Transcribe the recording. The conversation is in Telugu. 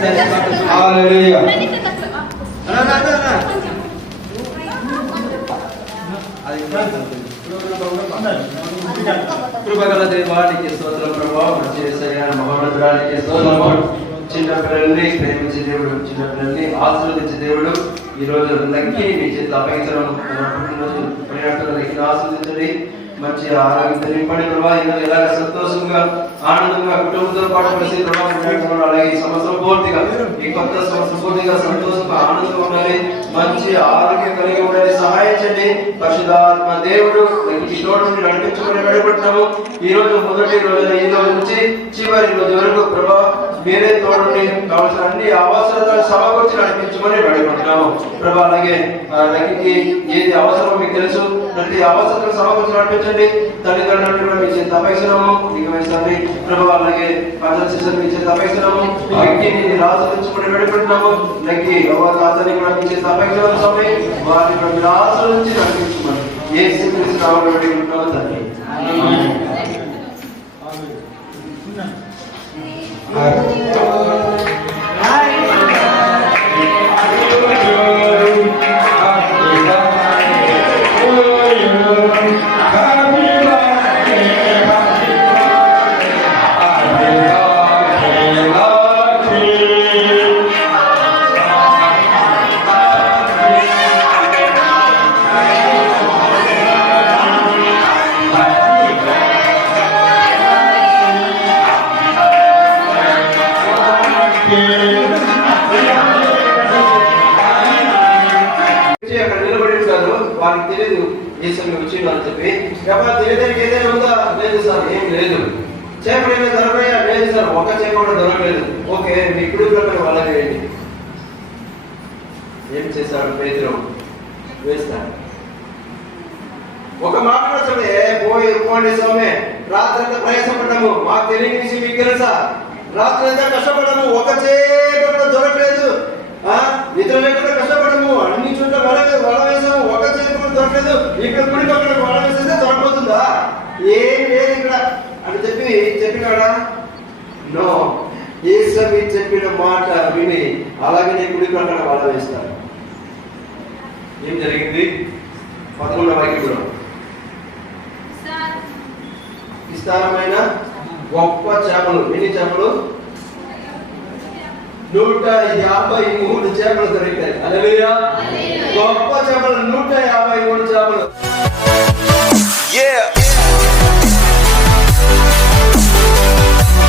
హల్లెలూయా. కృపగల దేవానికి స్తోత్రం ప్రభువా. మంచి యేసయ్యా మహోన్నతుడానికి స్తోత్రం. చిన్న పిల్లల్ని ప్రేమించే దేవుడు, చిన్న పిల్లల్ని ఆశీర్వదించే దేవుడు. ఈ రోజు లక్కిని మీ చేతిలో అప్పగించడం, పుట్టినరోజు పర్యాటకులు లక్కిని ఆశీర్వదించండి. మంచి ఆరోగ్యం నింపండి ప్రభావ. ఎలాగ సంతోషంగా ఆనందంగా కుటుంబంతో పాటు కలిసి ప్రభావం, అలాగే ఈ సంవత్సరం పూర్తిగా, ఈ కొత్త సంవత్సరం పూర్తిగా సంతోషంగా ఆనందంగా ఉండాలి, మంచి ఆరోగ్యం కలిగి ఉండాలి. సహాయించండి పరిశుద్ధాత్మ దేవుడు. ఈ తోడు నుండి నడిపించుకుని వెళ్ళబడుతున్నాము. ఈ రోజు మొదటి రోజు, ఈ రోజు నుంచి చివరి రోజు వరకు ప్రభావ మీరే తోడుండి కావాల్సిన అన్ని అవసరాలను సమకూర్చి నడిపించమని వెళ్ళబడుతున్నాము ప్రభా. అలాగే లక్కి ఏది అవసరమో మీకు తెలుసు, ప్రతి అవసరాలను సమకూర్చి నడిపించండి. తల్లిదండ్రులు మీ చేత అపేక్షణము దిగవేశాన్ని ప్రభావ. అలాగే ప్రజలు మీ చేత అపేక్షణము లక్కిని ఆశ్రయించుకుని వెళ్ళబడుతున్నాము. లక్కి తాతని కూడా మీ చేత అపేక్షణ సమయం వారిని కూడా మీరు ఆశ్రయించి నడిపించమని యేసు క్రీస్తు నామములో వేడుకుంటున్నాము తండ్రి. అక్కడ నిలబడి ఉంటారు, వారికి తెలియదు ఏసంగా వచ్చిందని చెప్పి. తెలియడానికి ఏదైనా ఉందా? లేదు సార్, ఏం లేదు. చేపలు ఏమైనా దొరకయా? లేదు సార్, ఒక చేప కూడా దొరకలేదు. ఓకే, మీ ఇప్పుడు ప్రకారం వాళ్ళేయండి. ఏం చేశాడు పేతురు? వేస్తాడు. ఒక మాట వచ్చే పోండి స్వామి, రాత్రి అంతా ప్రయాసపడ్డాము, మాకు తెలియని విషయం మీకు తెలుసా? రాత్రి అంతా కష్టపడ్డాము, ఒక చేప కూడా దొరకలేదు. నిద్ర లేకుండా కష్టపడము, అన్ని చోట్ల వల వేసాము, ఒక చేతి కూడా దొరకలేదు. ఇక్కడ గుడి పక్కన వల వేసేస్తే దొరకబోతుందా? ఏం లేదు ఇక్కడ అని చెప్పినాడా? నో. యేసు చెప్పిన మాట విని అలాగే నేను గుడి పక్కన వల వేస్తాను. ఏం జరిగింది? 11వ వాక్యంలో విస్తారమైన గొప్ప చేపలు, ఎన్ని చేపలు? 153 చేపలు దొరికాయి. హల్లెలూయా. గొప్ప చేపలు 153 చేపలు.